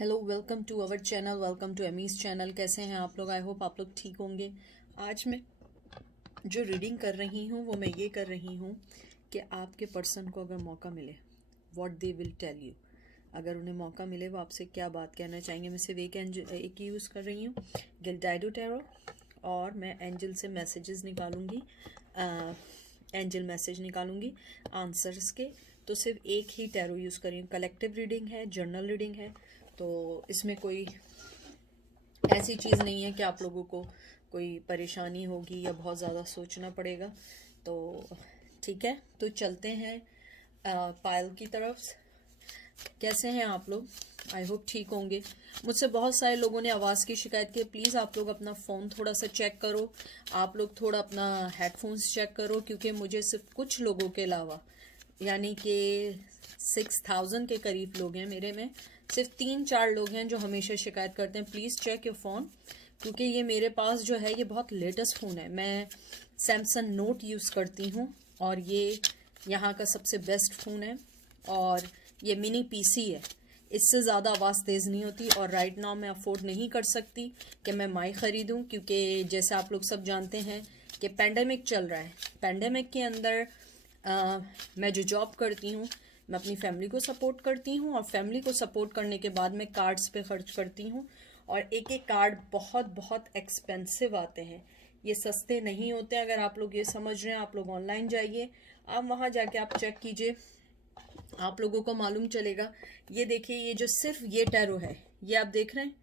Hello, welcome to our channel, welcome to Amy's channel. कैसे हैं आप लोग? आई होप आप लोग ठीक होंगे। आज मैं जो रीडिंग कर रही हूँ वो मैं ये कर रही हूँ कि आपके पर्सन को अगर मौका मिले, what they will tell you. अगर उन्हें मौका मिले वो आपसे क्या बात कहना चाहेंगे। मैं सिर्फ एक ही यूज़ कर रही हूँ, गिल्डाइडो टैरो, और मैं एंजल से मैसेजेस निकालूंगी, एंजल मैसेज निकालूंगी आंसर्स के। तो सिर्फ एक ही टैरो यूज़ कर रही हूँ। कलेक्टिव रीडिंग है, जर्नल रीडिंग है, तो इसमें कोई ऐसी चीज़ नहीं है कि आप लोगों को कोई परेशानी होगी या बहुत ज़्यादा सोचना पड़ेगा। तो ठीक है, तो चलते हैं पायल की तरफ। कैसे हैं आप लोग? आई होप ठीक होंगे। मुझसे बहुत सारे लोगों ने आवाज़ की शिकायत की। प्लीज़ आप लोग अपना फ़ोन थोड़ा सा चेक करो, आप लोग थोड़ा अपना हेडफोन्स चेक करो, क्योंकि मुझे सिर्फ कुछ लोगों के अलावा, यानी कि 6000 के करीब लोग हैं मेरे में, सिर्फ 3-4 लोग हैं जो हमेशा शिकायत करते हैं। प्लीज़ चेक योर फ़ोन, क्योंकि ये मेरे पास जो है ये बहुत लेटेस्ट फ़ोन है। मैं सैमसंग नोट यूज़ करती हूँ और ये यहाँ का सबसे बेस्ट फ़ोन है, और ये मिनी पीसी है। इससे ज़्यादा आवाज़ तेज़ नहीं होती, और राइट नाउ मैं अफोर्ड नहीं कर सकती कि मैं माइक ख़रीदूँ, क्योंकि जैसे आप लोग सब जानते हैं कि पेंडेमिक चल रहा है। पेंडेमिक के अंदर मैं जो जॉब करती हूँ, मैं अपनी फैमिली को सपोर्ट करती हूँ, और फैमिली को सपोर्ट करने के बाद मैं कार्ड्स पे खर्च करती हूँ, और एक एक कार्ड बहुत बहुत एक्सपेंसिव आते हैं, ये सस्ते नहीं होते। अगर आप लोग ये समझ रहे हैं, आप लोग ऑनलाइन जाइए, आप वहाँ जाके आप चेक कीजिए, आप लोगों को मालूम चलेगा। ये देखिए, ये जो सिर्फ ये टैरो है, ये आप देख रहे हैं,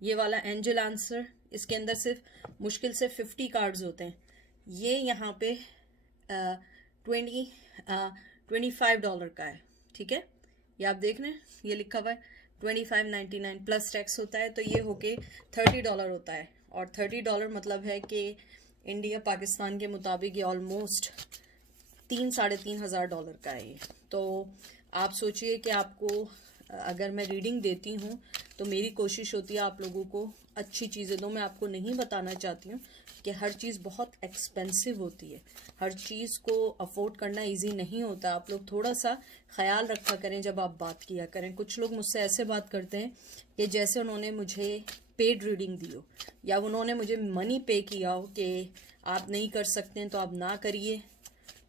ये वाला एंजल आंसर, इसके अंदर सिर्फ मुश्किल से 50 कार्ड्स होते हैं। ये यहाँ पे 25 $25 का है, ठीक है। ये आप देख रहे हैं, ये लिखा हुआ है 25.99 प्लस टैक्स होता है, तो ये होके $30 होता है। और $30 मतलब है कि इंडिया पाकिस्तान के मुताबिक ये ऑलमोस्ट 3-3.5 हज़ार का है ये। तो आप सोचिए कि आपको, अगर मैं रीडिंग देती हूँ तो मेरी कोशिश होती है आप लोगों को अच्छी चीज़ें दूँ। मैं आपको नहीं बताना चाहती हूँ कि हर चीज़ बहुत एक्सपेंसिव होती है, हर चीज़ को अफोर्ड करना इजी नहीं होता। आप लोग थोड़ा सा ख्याल रखा करें जब आप बात किया करें। कुछ लोग मुझसे ऐसे बात करते हैं कि जैसे उन्होंने मुझे पेड रीडिंग दी हो, या उन्होंने मुझे मनी पे किया हो कि आप नहीं कर सकते हैं तो आप ना करिए।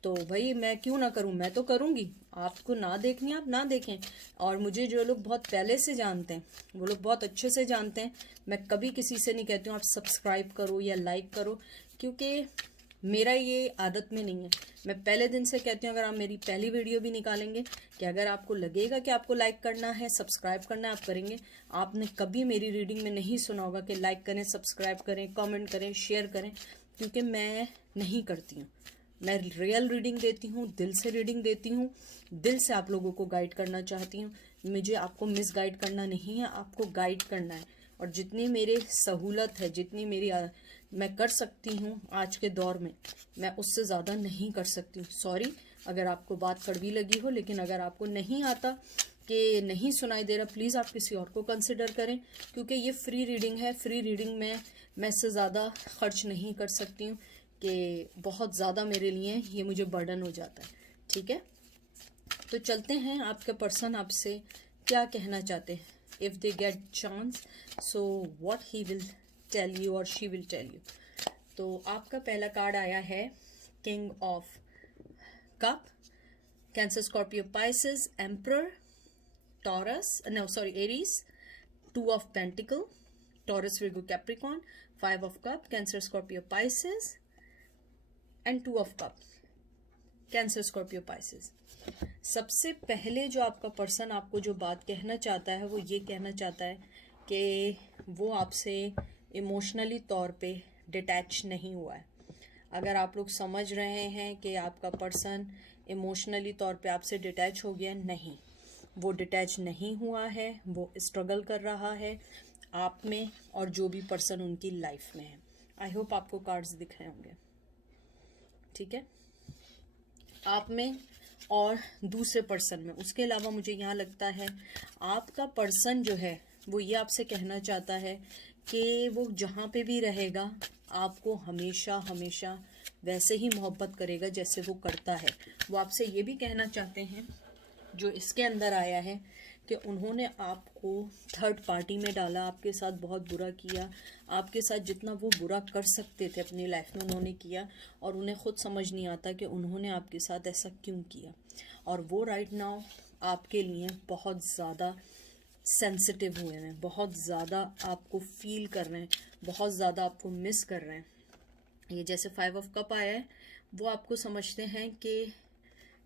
तो भाई मैं क्यों ना करूं, मैं तो करूंगी। आपको ना देखनी आप ना देखें। और मुझे जो लोग बहुत पहले से जानते हैं, वो लोग बहुत अच्छे से जानते हैं, मैं कभी किसी से नहीं कहती हूँ आप सब्सक्राइब करो या लाइक करो, क्योंकि मेरा ये आदत में नहीं है। मैं पहले दिन से कहती हूँ, अगर आप मेरी पहली वीडियो भी निकालेंगे, कि अगर आपको लगेगा कि आपको लाइक करना है, सब्सक्राइब करना है, आप करेंगे। आपने कभी मेरी रीडिंग में नहीं सुना होगा कि लाइक करें, सब्सक्राइब करें, कमेंट करें, शेयर करें, क्योंकि मैं नहीं करती हूँ। मैं रियल रीडिंग देती हूँ, दिल से रीडिंग देती हूँ, दिल से आप लोगों को गाइड करना चाहती हूँ। मुझे आपको मिस गाइड करना नहीं है, आपको गाइड करना है। और जितनी मेरी सहूलत है, जितनी मेरी मैं कर सकती हूँ आज के दौर में, मैं उससे ज़्यादा नहीं कर सकती हूँ। सॉरी अगर आपको बात कड़वी लगी हो, लेकिन अगर आपको नहीं आता कि नहीं सुनाई दे रहा, प्लीज़ आप किसी और को कंसिडर करें, क्योंकि ये फ्री रीडिंग है। फ्री रीडिंग में मैं इससे ज़्यादा खर्च नहीं कर सकती हूँ, कि बहुत ज़्यादा मेरे लिए ये मुझे बर्डन हो जाता है, ठीक है। तो चलते हैं, आपका पर्सन आपसे क्या कहना चाहते हैं। If they get chance, so what he will tell you और शी विल टेल यू। तो आपका पहला कार्ड आया है king of cup, Cancer, Scorpio, Pisces, emperor, Taurus, no sorry, Aries, 2 of pentacle, Taurus, Virgo, Capricorn, 5 of cup, Cancer, Scorpio, Pisces, and 2 of cup, Cancer, Scorpio, Pisces. सबसे पहले जो आपका person आपको जो बात कहना चाहता है, वो ये कहना चाहता है कि वो आपसे इमोशनली तौर पे डिटैच नहीं हुआ है। अगर आप लोग समझ रहे हैं कि आपका पर्सन इमोशनली तौर पे आपसे डिटैच हो गया, नहीं, वो डिटैच नहीं हुआ है। वो स्ट्रगल कर रहा है आप में और जो भी पर्सन उनकी लाइफ में है। आई होप आपको कार्ड्स दिख रहे होंगे, ठीक है, आप में और दूसरे पर्सन में। उसके अलावा मुझे यहाँ लगता है आपका पर्सन जो है वो ये आपसे कहना चाहता है कि वो जहाँ पे भी रहेगा आपको हमेशा हमेशा वैसे ही मोहब्बत करेगा जैसे वो करता है। वो आपसे ये भी कहना चाहते हैं, जो इसके अंदर आया है, कि उन्होंने आपको थर्ड पार्टी में डाला, आपके साथ बहुत बुरा किया, आपके साथ जितना वो बुरा कर सकते थे अपनी लाइफ में उन्होंने किया, और उन्हें खुद समझ नहीं आता कि उन्होंने आपके साथ ऐसा क्यों किया। और वो राइट नाउ आपके लिए बहुत ज़्यादा सेंसिटिव हुए हैं, बहुत ज़्यादा आपको फील कर रहे हैं, बहुत ज़्यादा आपको मिस कर रहे हैं। ये जैसे 5 ऑफ कप आया है, वो आपको समझते हैं कि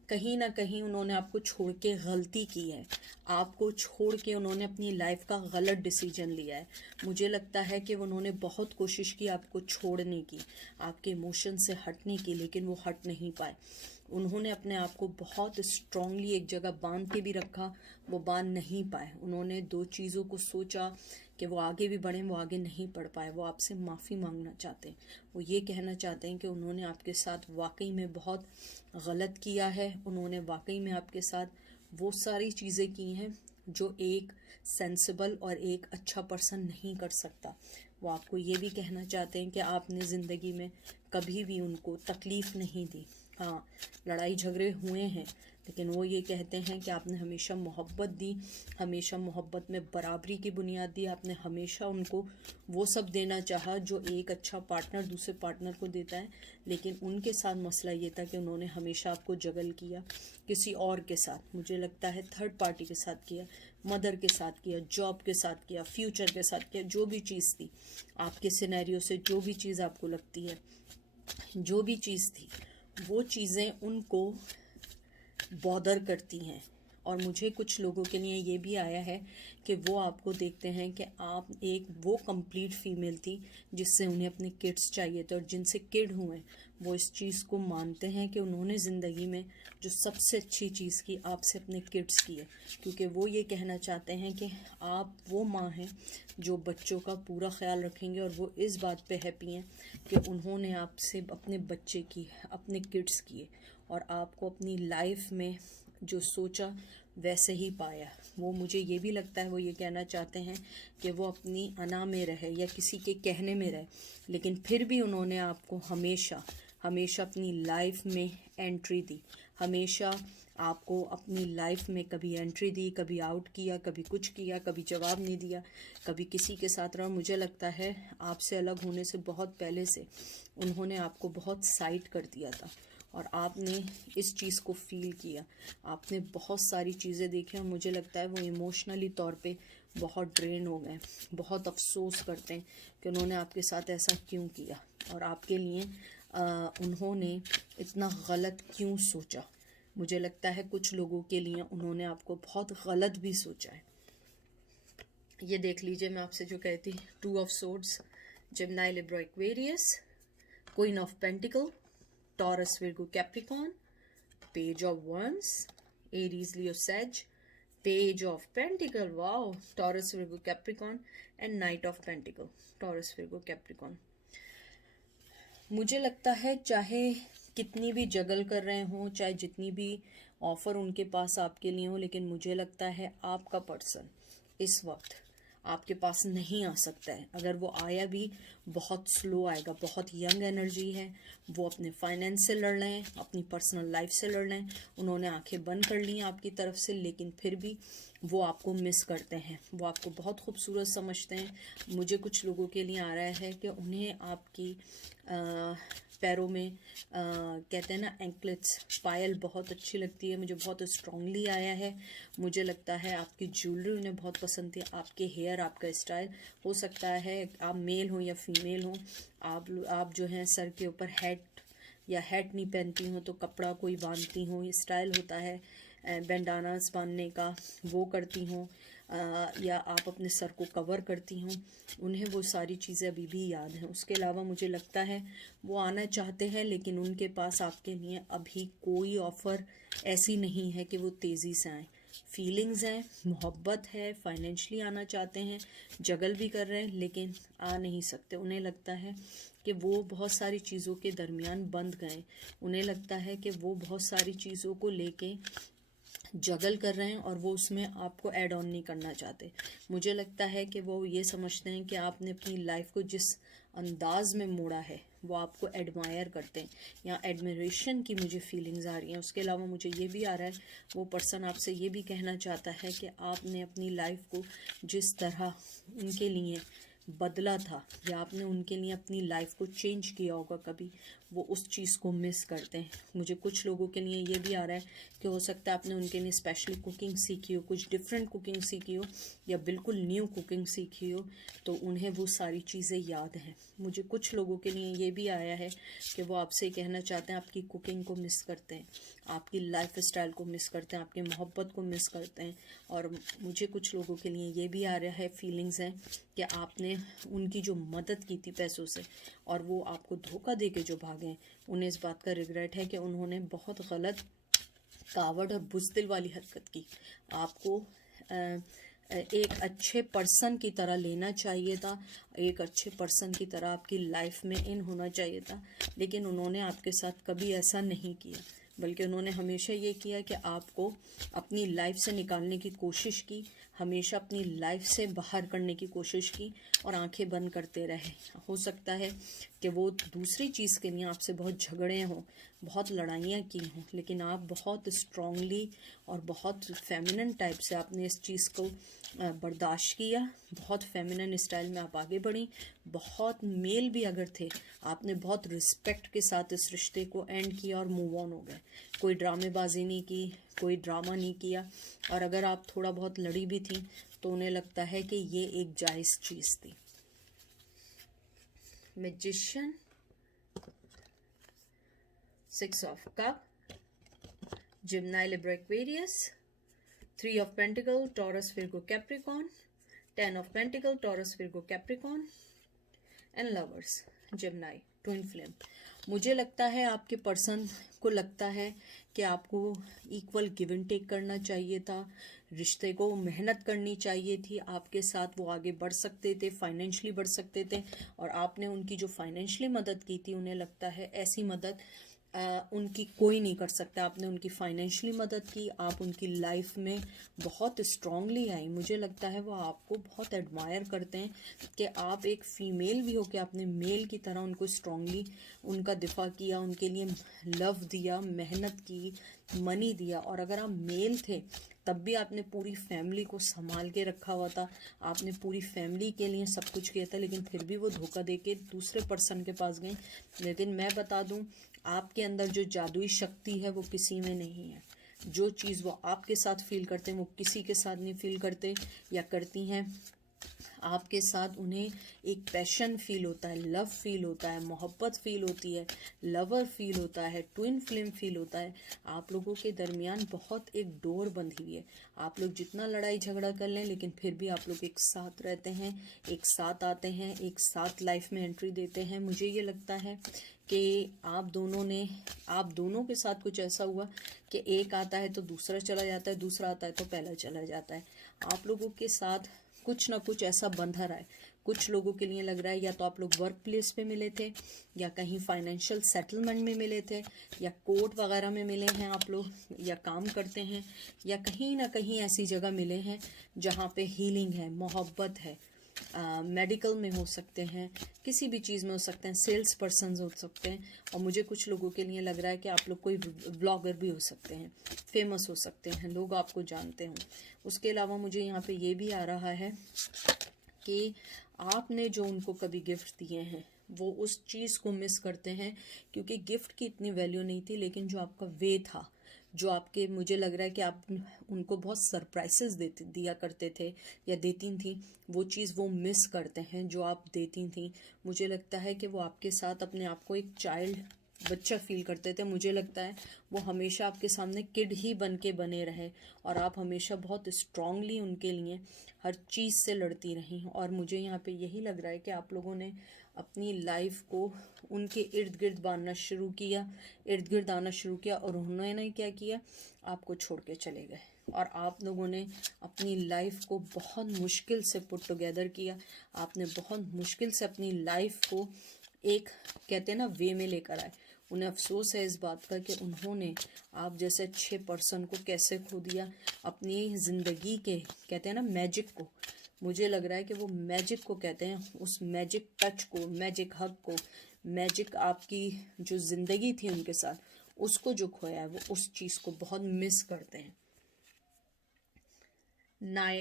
कहीं ना कहीं उन्होंने आपको छोड़ के गलती की है, आपको छोड़ के उन्होंने अपनी लाइफ का गलत डिसीजन लिया है। मुझे लगता है कि उन्होंने बहुत कोशिश की आपको छोड़ने की, आपके इमोशन से हटने की, लेकिन वो हट नहीं पाए। उन्होंने अपने आप को बहुत स्ट्रांगली एक जगह बांध के भी रखा, वो बांध नहीं पाए। उन्होंने दो चीज़ों को सोचा कि वो आगे भी बढ़ें, वो आगे नहीं बढ़ पाए। वो आपसे माफ़ी मांगना चाहते हैं, वो ये कहना चाहते हैं कि उन्होंने आपके साथ वाकई में बहुत गलत किया है। उन्होंने वाकई में आपके साथ वो सारी चीज़ें की हैं जो एक सेंसिबल और एक अच्छा पर्सन नहीं कर सकता। वो आपको ये भी कहना चाहते हैं कि आपने ज़िंदगी में कभी भी उनको तकलीफ़ नहीं दी। हाँ, लड़ाई झगड़े हुए हैं, लेकिन वो ये कहते हैं कि आपने हमेशा मोहब्बत दी, हमेशा मोहब्बत में बराबरी की बुनियाद दी। आपने हमेशा उनको वो सब देना चाहा जो एक अच्छा पार्टनर दूसरे पार्टनर को देता है, लेकिन उनके साथ मसला ये था कि उन्होंने हमेशा आपको जगल किया किसी और के साथ। मुझे लगता है थर्ड पार्टी के साथ किया, मदर के साथ किया, जॉब के साथ किया, फ्यूचर के साथ किया। जो भी चीज़ थी आपके सिनेरियो से, जो भी चीज़ आपको लगती है, जो भी चीज़ थी, वो चीज़ें उनको बॉदर करती हैं। और मुझे कुछ लोगों के लिए ये भी आया है कि वो आपको देखते हैं कि आप एक वो कंप्लीट फीमेल थी जिससे उन्हें अपने किड्स चाहिए थे, और जिनसे किड हुए वो इस चीज़ को मानते हैं कि उन्होंने ज़िंदगी में जो सबसे अच्छी चीज़ की आपसे अपने किड्स की है, क्योंकि वो ये कहना चाहते हैं कि आप वो माँ हैं जो बच्चों का पूरा ख्याल रखेंगे। और वो इस बात पे हैप्पी हैं कि उन्होंने आपसे अपने बच्चे की, अपने किड्स किए, और आपको अपनी लाइफ में जो सोचा वैसे ही पाया। वो मुझे ये भी लगता है वो ये कहना चाहते हैं कि वो अपनी अना में रहे या किसी के कहने में रहे, लेकिन फिर भी उन्होंने आपको हमेशा हमेशा अपनी लाइफ में एंट्री दी, हमेशा आपको अपनी लाइफ में कभी एंट्री दी, कभी आउट किया, कभी कुछ किया, कभी जवाब नहीं दिया, कभी किसी के साथ रहा। मुझे लगता है आपसे अलग होने से बहुत पहले से उन्होंने आपको बहुत साइड कर दिया था, और आपने इस चीज़ को फील किया। आपने बहुत सारी चीज़ें देखी, और मुझे लगता है वो इमोशनली तौर पे बहुत ड्रेन हो गए, बहुत अफसोस करते हैं कि उन्होंने आपके साथ ऐसा क्यों किया, और आपके लिए उन्होंने इतना गलत क्यों सोचा। मुझे लगता है कुछ लोगों के लिए उन्होंने आपको बहुत गलत भी सोचा है। ये देख लीजिए, मैं आपसे जो कहती, 2 of swords, Gemini Libra Aquarius, queen of pentacle, Taurus, Virgo, Capricorn, Page of Wands, Aries, Leo, Sag, Page of Pentacle, wow, Taurus, Virgo, Capricorn, and Knight of Pentacle, Taurus, Virgo, Capricorn. मुझे लगता है चाहे कितनी भी जगल कर रहे हों, चाहे जितनी भी ऑफ़र उनके पास आपके लिए हो, लेकिन मुझे लगता है आपका पर्सन इस वक्त आपके पास नहीं आ सकता है। अगर वो आया भी बहुत स्लो आएगा, बहुत यंग एनर्जी है, वो अपने फाइनेंस से लड़ रहे हैं, अपनी पर्सनल लाइफ से लड़ रहे हैं, उन्होंने आंखें बंद कर ली हैं आपकी तरफ से, लेकिन फिर भी वो आपको मिस करते हैं, वो आपको बहुत खूबसूरत समझते हैं। मुझे कुछ लोगों के लिए आ रहा है कि उन्हें आपकी पैरों में कहते हैं ना एंकलेट्स, पायल बहुत अच्छी लगती है। मुझे बहुत स्ट्रांगली आया है। मुझे लगता है आपकी ज्वेलरी उन्हें बहुत पसंद है, आपके हेयर, आपका स्टाइल। हो सकता है आप मेल हो या फीमेल हो, आप जो हैं सर के ऊपर हैट या हैट नहीं पहनती हो तो कपड़ा कोई बांधती हो, ये स्टाइल होता है बैंडानास बांधने का, वो करती हूँ, या आप अपने सर को कवर करती हूँ। उन्हें वो सारी चीज़ें अभी भी याद हैं। उसके अलावा मुझे लगता है वो आना चाहते हैं, लेकिन उनके पास आपके लिए अभी कोई ऑफ़र ऐसी नहीं है कि वो तेज़ी से आए। फीलिंग्स हैं, मोहब्बत है, फाइनेंशली आना चाहते हैं, जगल भी कर रहे हैं, लेकिन आ नहीं सकते। उन्हें लगता है कि वो बहुत सारी चीज़ों के दरमियान बंध गए। उन्हें लगता है कि वो बहुत सारी चीज़ों को लेके जगल कर रहे हैं और वो उसमें आपको ऐड ऑन नहीं करना चाहते। मुझे लगता है कि वो ये समझते हैं कि आपने अपनी लाइफ को जिस अंदाज में मोड़ा है, वो आपको एडमायर करते हैं। यहाँ एडमिरेशन की मुझे फीलिंग्स आ रही हैं। उसके अलावा मुझे ये भी आ रहा है, वो पर्सन आपसे ये भी कहना चाहता है कि आपने अपनी लाइफ को जिस तरह उनके लिए बदला था, या आपने उनके लिए अपनी लाइफ को चेंज किया होगा कभी, वो उस चीज़ को मिस करते हैं। मुझे कुछ लोगों के लिए ये भी आ रहा है कि हो सकता है आपने उनके लिए स्पेशली कुकिंग सीखी हो, कुछ डिफरेंट कुकिंग सीखी हो, या बिल्कुल न्यू कुकिंग सीखी हो, तो उन्हें वो सारी चीज़ें याद हैं। मुझे कुछ लोगों के लिए ये भी आया है कि वो आपसे कहना चाहते हैं आपकी कुकिंग को मिस करते हैं, आपकी लाइफ स्टाइल को मिस करते हैं, आपकी मोहब्बत को मिस करते हैं। और मुझे कुछ लोगों के लिए ये भी आ रहा है, फीलिंग्स हैं कि आपने उनकी जो मदद की थी पैसों से, और वो आपको धोखा दे के जो भागे, उन्हें इस बात का रिग्रेट है कि उन्होंने बहुत गलत, कावड़ और बुज़दिल वाली हरकत की। आपको एक अच्छे पर्सन की तरह लेना चाहिए था, एक अच्छे पर्सन की तरह आपकी लाइफ में इन होना चाहिए था, लेकिन उन्होंने आपके साथ कभी ऐसा नहीं किया, बल्कि उन्होंने हमेशा ये किया कि आपको अपनी लाइफ से निकालने की कोशिश की, हमेशा अपनी लाइफ से बाहर करने की कोशिश की, और आंखें बंद करते रहे। हो सकता है कि वो दूसरी चीज़ के लिए आपसे बहुत झगड़े हों, बहुत लड़ाइयाँ की हों, लेकिन आप बहुत स्ट्रांगली और बहुत फेमिनिन टाइप से आपने इस चीज़ को बर्दाश्त किया। बहुत फेमिनिन स्टाइल में आप आगे बढ़ी। बहुत मेल भी अगर थे, आपने बहुत रिस्पेक्ट के साथ इस रिश्ते को एंड किया और मूव ऑन हो गए। कोई ड्रामेबाजी नहीं की, कोई ड्रामा नहीं किया। और अगर आप थोड़ा बहुत लड़ी भी थी तो उन्हें लगता है कि ये एक जायज़ चीज़ थी। Magician, 6 of cup, Gemini, Libra, Aquarius, 3 of Pentacle, Taurus, Virgo, Capricorn, 10 of Pentacle, Taurus, Virgo, Capricorn, and Lovers, Gemini, Twin Flame। मुझे लगता है आपके पर्सन को लगता है कि आपको इक्वल गिव एंड टेक करना चाहिए था, रिश्ते को मेहनत करनी चाहिए थी, आपके साथ वो आगे बढ़ सकते थे, फाइनेंशियली बढ़ सकते थे, और आपने उनकी जो फाइनेंशियली मदद की थी, उन्हें लगता है ऐसी मदद उनकी कोई नहीं कर सकता। आपने उनकी फाइनेंशियली मदद की, आप उनकी लाइफ में बहुत स्ट्रांगली आई। मुझे लगता है वो आपको बहुत एडमायर करते हैं कि आप एक फ़ीमेल भी हो कि आपने मेल की तरह उनको स्ट्रांगली उनका दिफा किया, उनके लिए लव दिया, मेहनत की, मनी दिया। और अगर आप मेल थे तब भी आपने पूरी फैमिली को संभाल के रखा हुआ था, आपने पूरी फैमिली के लिए सब कुछ किया था, लेकिन फिर भी वो धोखा दे के दूसरे पर्सन के पास गए। लेकिन मैं बता दूं, आपके अंदर जो जादुई शक्ति है वो किसी में नहीं है। जो चीज़ वो आपके साथ फील करते हैं वो किसी के साथ नहीं फील करते या करती हैं। आपके साथ उन्हें एक पैशन फील होता है, लव फील होता है, मोहब्बत फील होती है, लवर फील होता है, ट्विन फ्लेम फील होता है। आप लोगों के दरमियान बहुत एक डोर बंधी हुई है। आप लोग जितना लड़ाई झगड़ा कर लें, लेकिन फिर भी आप लोग एक साथ रहते हैं, एक साथ आते हैं, एक साथ लाइफ में एंट्री देते हैं। मुझे ये लगता है कि आप दोनों के साथ कुछ ऐसा हुआ कि एक आता है तो दूसरा चला जाता है, दूसरा आता है तो पहला चला जाता है। आप लोगों के साथ कुछ ना कुछ ऐसा बंधा रहा है। कुछ लोगों के लिए लग रहा है या तो आप लोग वर्क प्लेस पे मिले थे, या कहीं फाइनेंशियल सेटलमेंट में मिले थे, या कोर्ट वगैरह में मिले हैं आप लोग, या काम करते हैं, या कहीं ना कहीं ऐसी जगह मिले हैं जहाँ पे हीलिंग है, मोहब्बत है। मेडिकल में हो सकते हैं, किसी भी चीज़ में हो सकते हैं, सेल्स पर्सन हो सकते हैं। और मुझे कुछ लोगों के लिए लग रहा है कि आप लोग कोई ब्लॉगर भी हो सकते हैं, फेमस हो सकते हैं, लोग आपको जानते हों। उसके अलावा मुझे यहाँ पे ये भी आ रहा है कि आपने जो उनको कभी गिफ्ट दिए हैं वो उस चीज़ को मिस करते हैं, क्योंकि गिफ्ट की इतनी वैल्यू नहीं थी, लेकिन जो आपका वे था, जो आपके, मुझे लग रहा है कि आप उनको बहुत सरप्राइजेस दिया करते थे या देती थी, वो चीज़ वो मिस करते हैं जो आप देती थी। मुझे लगता है कि वो आपके साथ अपने आप को एक बच्चा फील करते थे। मुझे लगता है वो हमेशा आपके सामने किड ही बन के बने रहे, और आप हमेशा बहुत स्ट्रांगली उनके लिए हर चीज़ से लड़ती रहीं। और मुझे यहाँ पे यही लग रहा है कि आप लोगों ने अपनी लाइफ को उनके इर्द गिर्द आना शुरू किया, और उन्होंने क्या किया, आपको छोड़ के चले गए। और आप लोगों ने अपनी लाइफ को बहुत मुश्किल से पुट टुगेदर किया। आपने बहुत मुश्किल से अपनी लाइफ को एक, कहते हैं ना, वे में लेकर आए। उन्हें अफसोस है इस बात का कि उन्होंने आप जैसे अच्छे पर्सन को कैसे खो दिया, अपनी ज़िंदगी के, कहते हैं ना, मैजिक को, मुझे लग रहा है कि वो मैजिक को कहते हैं, उस मैजिक टच को, मैजिक हग को, मैजिक आपकी जो ज़िंदगी थी उनके साथ, उसको जो खोया है, वो उस चीज़ को बहुत मिस करते हैं।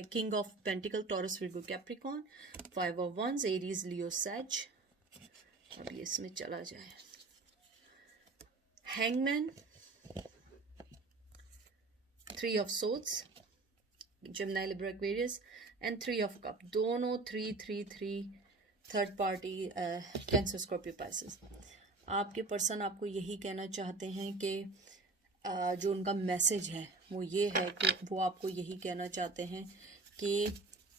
King of pentacle, Taurus, Virgo, Capricorn, 5 of wands, Aries, Leo, Sag. अब ये इसमें चला जाए, hangman, 3 of swords, Gemini, Libra, Aquarius and 3 of cup. दोनों 3 third party, Cancer, Scorpio, Pisces. आपके पर्सन आपको यही कहना चाहते हैं कि जो उनका मैसेज है वो ये है कि वो आपको यही कहना चाहते हैं कि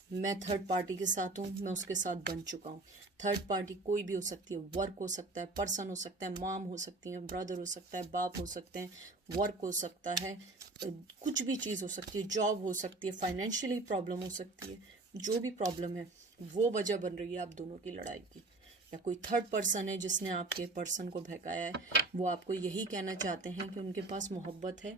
मैं थर्ड पार्टी के साथ हूँ, मैं उसके साथ बन चुका हूँ। थर्ड पार्टी कोई भी हो सकती है, वर्क हो सकता है, पर्सन हो सकता है, मॉम हो सकती है, ब्रदर हो सकता है, बाप हो सकते हैं, वर्क हो सकता है, कुछ भी चीज़ हो सकती है, जॉब हो सकती है, फाइनेंशियली प्रॉब्लम हो सकती है। जो भी प्रॉब्लम है वो वजह बन रही है आप दोनों की लड़ाई की, या कोई थर्ड पर्सन है जिसने आपके पर्सन को बहकाया है। वो आपको यही कहना चाहते हैं कि उनके पास मोहब्बत है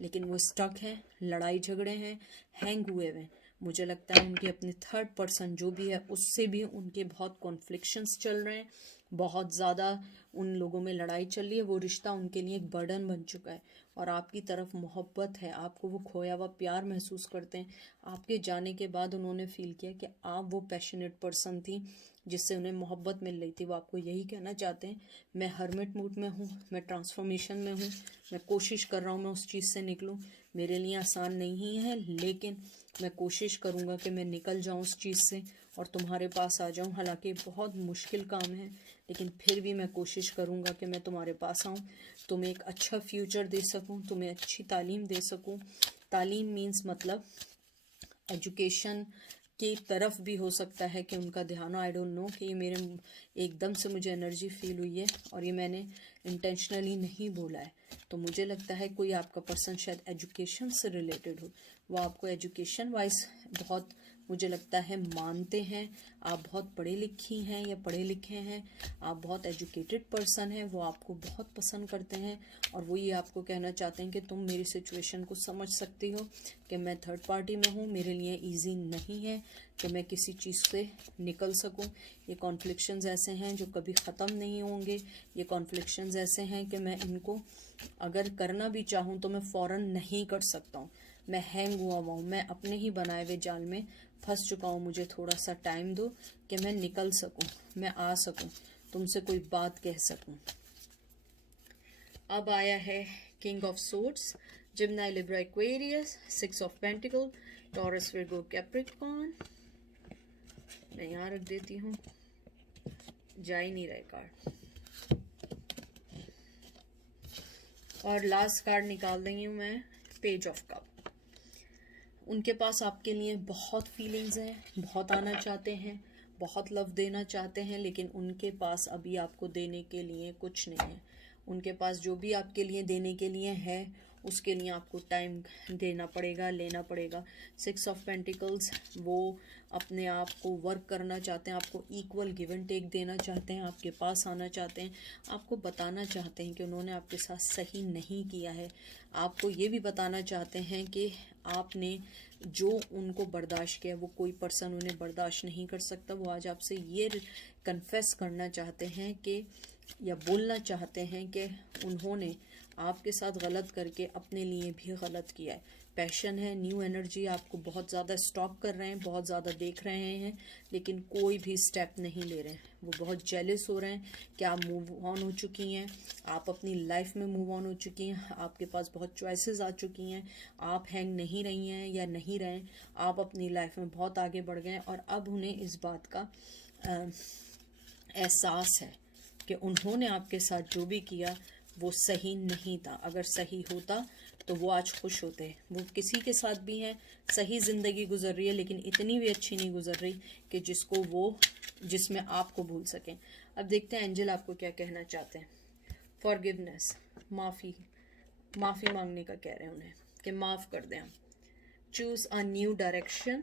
लेकिन वो स्टक है, लड़ाई झगड़े हैं, हैंग हुए हुए हैं। मुझे लगता है उनके अपने थर्ड पर्सन जो भी है उससे भी उनके बहुत कॉन्फ्लिक्शंस चल रहे हैं, बहुत ज़्यादा उन लोगों में लड़ाई चल रही है। वो रिश्ता उनके लिए एक बर्डन बन चुका है और आपकी तरफ मोहब्बत है, आपको वो खोया हुआ प्यार महसूस करते हैं। आपके जाने के बाद उन्होंने फील किया कि आप वो पैशनेट पर्सन थी जिससे उन्हें मोहब्बत मिल रही थी। वो आपको यही कहना चाहते हैं, मैं हर्मिट मूड में हूँ, मैं ट्रांसफॉर्मेशन में हूँ, मैं कोशिश कर रहा हूँ मैं उस चीज़ से निकलूँ। मेरे लिए आसान नहीं है लेकिन मैं कोशिश करूँगा कि मैं निकल जाऊँ उस चीज़ से और तुम्हारे पास आ जाऊँ। हालांकि बहुत मुश्किल काम है लेकिन फिर भी मैं कोशिश करूँगा कि मैं तुम्हारे पास आऊँ, तुम्हें एक अच्छा फ्यूचर दे सकूँ, तुम्हें अच्छी तालीम दे सकूँ। तालीम मीन्स मतलब एजुकेशन की तरफ भी हो सकता है कि उनका ध्यान, आई डोंट नो, कि ये मेरे एकदम से मुझे एनर्जी फील हुई है और ये मैंने इंटेंशनली नहीं बोला है। तो मुझे लगता है कोई आपका पर्सन शायद एजुकेशन से रिलेटेड हो, वो आपको एजुकेशन वाइज बहुत, मुझे लगता है, मानते हैं। आप बहुत पढ़े लिखी हैं या पढ़े लिखे हैं, आप बहुत एजुकेटेड पर्सन हैं, वो आपको बहुत पसंद करते हैं और वो ये आपको कहना चाहते हैं कि तुम मेरी सिचुएशन को समझ सकती हो कि मैं थर्ड पार्टी में हूँ, मेरे लिए इजी नहीं है कि मैं किसी चीज़ से निकल सकूँ। ये कॉन्फ्लिक्शंस ऐसे हैं जो कभी ख़त्म नहीं होंगे। ये कॉन्फ्लिक्शंस ऐसे हैं कि मैं इनको अगर करना भी चाहूँ तो मैं फ़ौरन नहीं कर सकता हूँ। मैं हैंग हुआ हूँ, मैं अपने ही बनाए हुए जाल में फंस चुका हूँ। मुझे थोड़ा सा टाइम दो कि मैं निकल सकूँ, मैं आ सकूँ, तुमसे कोई बात कह सकूँ। अब आया है king of swords, Gemini, Libra, Aquarius, 6 of pentacle, Taurus, Virgo, Capricorn. मैं यहाँ रख देती हूँ, जा ही नहीं रहे कार्ड। और लास्ट कार्ड निकाल रही हूँ मैं, पेज ऑफ कप। उनके पास आपके लिए बहुत फीलिंग्स हैं, बहुत आना चाहते हैं, बहुत लव देना चाहते हैं, लेकिन उनके पास अभी आपको देने के लिए कुछ नहीं है। उनके पास जो भी आपके लिए देने के लिए है उसके लिए आपको टाइम देना पड़ेगा, लेना पड़ेगा। 6 ऑफ पेंटिकल्स, वो अपने आप को वर्क करना चाहते हैं, आपको इक्वल गिव एंड टेक देना चाहते हैं, आपके पास आना चाहते हैं, आपको बताना चाहते हैं कि उन्होंने आपके साथ सही नहीं किया है। आपको ये भी बताना चाहते हैं कि आपने जो उनको बर्दाश्त किया वो कोई पर्सन उन्हें बर्दाश्त नहीं कर सकता। वो आज आपसे ये कन्फेस करना चाहते हैं कि, या बोलना चाहते हैं कि उन्होंने आपके साथ गलत करके अपने लिए भी गलत किया है। पैशन है, न्यू एनर्जी आपको बहुत ज़्यादा स्टॉक कर रहे हैं, बहुत ज़्यादा देख रहे हैं लेकिन कोई भी स्टेप नहीं ले रहे हैं। वो बहुत जेलस हो रहे हैं कि आप मूव ऑन हो चुकी हैं, आप अपनी लाइफ में मूव ऑन हो चुकी हैं, आपके पास बहुत चॉइसेस आ चुकी हैं, आप हैंग नहीं रही हैं या नहीं रहे, आप अपनी लाइफ में बहुत आगे बढ़ गए हैं। और अब उन्हें इस बात का एहसास है कि उन्होंने आपके साथ जो भी किया वो सही नहीं था। अगर सही होता तो वो आज खुश होते। वो किसी के साथ भी हैं, सही ज़िंदगी गुजर रही है लेकिन इतनी भी अच्छी नहीं गुजर रही कि जिसमें आपको भूल सकें। अब देखते हैं एंजल आपको क्या कहना चाहते हैं। फॉरगिवनेस, माफ़ी मांगने का कह रहे हैं उन्हें कि माफ़ कर दें। Choose a new direction,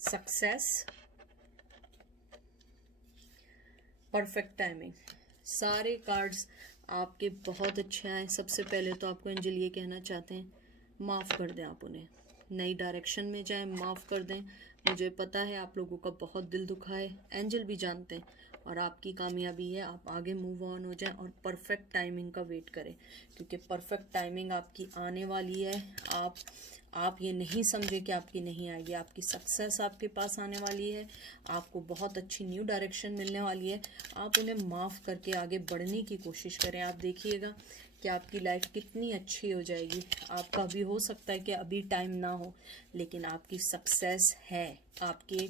success, perfect timing. सारे कार्ड्स आपके बहुत अच्छे हैं। सबसे पहले तो आपको एंजल ये कहना चाहते हैं, माफ़ कर दें आप उन्हें, नई डायरेक्शन में जाएं, माफ़ कर दें। मुझे पता है आप लोगों का बहुत दिल दुखा है, एंजल भी जानते हैं, और आपकी कामयाबी है, आप आगे मूव ऑन हो जाएं और परफेक्ट टाइमिंग का वेट करें, क्योंकि परफेक्ट टाइमिंग आपकी आने वाली है। आप ये नहीं समझे कि आपकी नहीं आएगी, आपकी सक्सेस आपके पास आने वाली है, आपको बहुत अच्छी न्यू डायरेक्शन मिलने वाली है। आप उन्हें माफ़ करके आगे बढ़ने की कोशिश करें। आप देखिएगा कि आपकी लाइफ कितनी अच्छी हो जाएगी। आपका भी हो सकता है कि अभी टाइम ना हो, लेकिन आपकी सक्सेस है, आपकी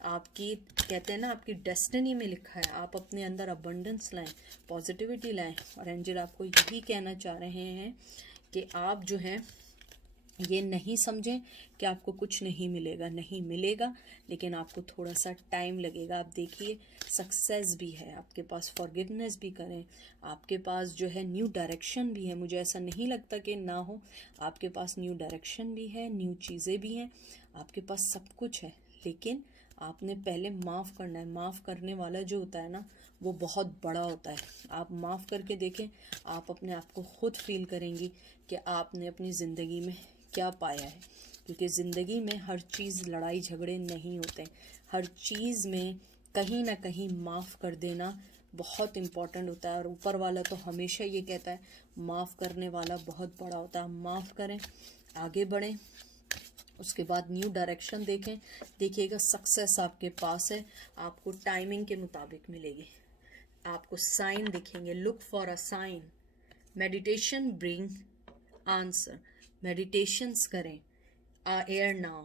कहते हैं ना, आपकी डेस्टिनी में लिखा है। आप अपने अंदर अबंडेंस लाएं, पॉजिटिविटी लाएं, और एंजल आपको यही कहना चाह रहे हैं कि आप जो हैं ये नहीं समझें कि आपको कुछ नहीं मिलेगा, नहीं मिलेगा, लेकिन आपको थोड़ा सा टाइम लगेगा। आप देखिए सक्सेस भी है आपके पास, फॉरगिवनेस भी करें, आपके पास जो है न्यू डायरेक्शन भी है। मुझे ऐसा नहीं लगता कि ना हो, आपके पास न्यू डायरेक्शन भी है, न्यू चीज़ें भी हैं, आपके पास सब कुछ है, लेकिन आपने पहले माफ़ करना है। माफ़ करने वाला जो होता है ना, वो बहुत बड़ा होता है। आप माफ़ करके देखें, आप अपने आप को खुद फील करेंगी कि आपने अपनी ज़िंदगी में क्या पाया है, क्योंकि ज़िंदगी में हर चीज़ लड़ाई झगड़े नहीं होते, हर चीज़ में कहीं ना कहीं माफ़ कर देना बहुत इम्पॉर्टेंट होता है। और ऊपर वाला तो हमेशा ये कहता है माफ़ करने वाला बहुत बड़ा होता है। माफ़ करें, आगे बढ़ें, उसके बाद न्यू डायरेक्शन देखें, देखिएगा सक्सेस आपके पास है, आपको टाइमिंग के मुताबिक मिलेगी, आपको साइन दिखेंगे। Look for a sign. Meditation bring answer. Meditations करें, year now,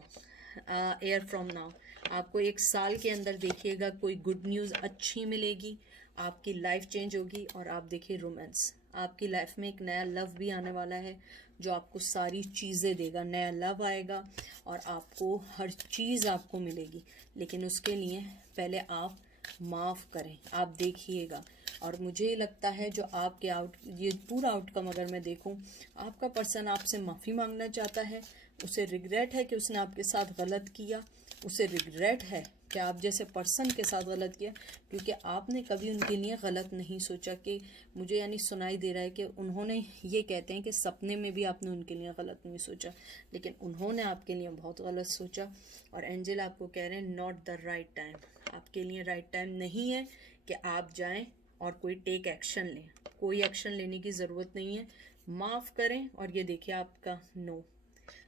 year from now. आपको 1 साल के अंदर देखिएगा कोई गुड न्यूज़ अच्छी मिलेगी, आपकी लाइफ चेंज होगी। और आप देखिए रोमांस, आपकी लाइफ में एक नया लव भी आने वाला है जो आपको सारी चीज़ें देगा। नया लव आएगा और आपको हर चीज़ आपको मिलेगी, लेकिन उसके लिए पहले आप माफ़ करें। आप देखिएगा, और मुझे लगता है जो आपके ये पूरा आउटकम अगर मैं देखूं, आपका पर्सन आपसे माफ़ी मांगना चाहता है, उसे रिग्रेट है कि उसने आपके साथ गलत किया, उसे रिग्रेट है कि आप जैसे पर्सन के साथ गलत किया, क्योंकि आपने कभी उनके लिए गलत नहीं सोचा। कि मुझे यानी सुनाई दे रहा है कि उन्होंने, ये कहते हैं कि सपने में भी आपने उनके लिए गलत नहीं सोचा, लेकिन उन्होंने आपके लिए बहुत गलत सोचा। और एंजल आपको कह रहे हैं नॉट द राइट टाइम, आपके लिए राइट टाइम नहीं है कि आप जाएं और कोई टेक एक्शन लें। कोई एक्शन लेने की ज़रूरत नहीं है, माफ़ करें। और ये देखिए आपका नो,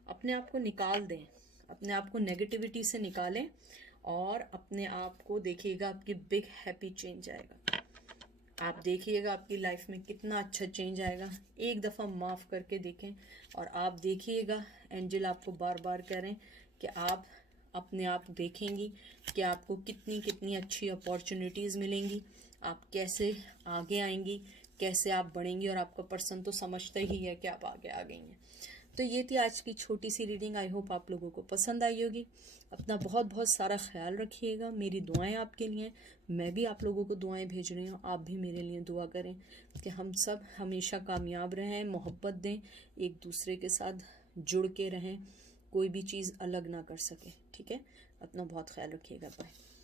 अपने आप को निकाल दें, अपने आप को नेगेटिविटी से निकालें, और अपने आप को देखिएगा आपकी बिग हैप्पी चेंज आएगा। आप देखिएगा आपकी लाइफ में कितना अच्छा चेंज आएगा। एक दफ़ा माफ़ करके देखें, और आप देखिएगा एंजल आपको बार बार कह रहे हैं कि आप अपने आप देखेंगी कि आपको कितनी कितनी अच्छी अपॉर्चुनिटीज़ मिलेंगी, आप कैसे आगे आएंगी, कैसे आप बढ़ेंगी। और आपका पर्सन तो समझता ही है कि आप आगे आ गई हैं। तो ये थी आज की छोटी सी रीडिंग। आई होप आप लोगों को पसंद आई होगी। अपना बहुत बहुत सारा ख्याल रखिएगा। मेरी दुआएं आपके लिए, मैं भी आप लोगों को दुआएं भेज रही हूँ, आप भी मेरे लिए दुआ करें कि हम सब हमेशा कामयाब रहें, मोहब्बत दें, एक दूसरे के साथ जुड़ के रहें, कोई भी चीज़ अलग ना कर सके। ठीक है, अपना बहुत ख्याल रखिएगा। बाय।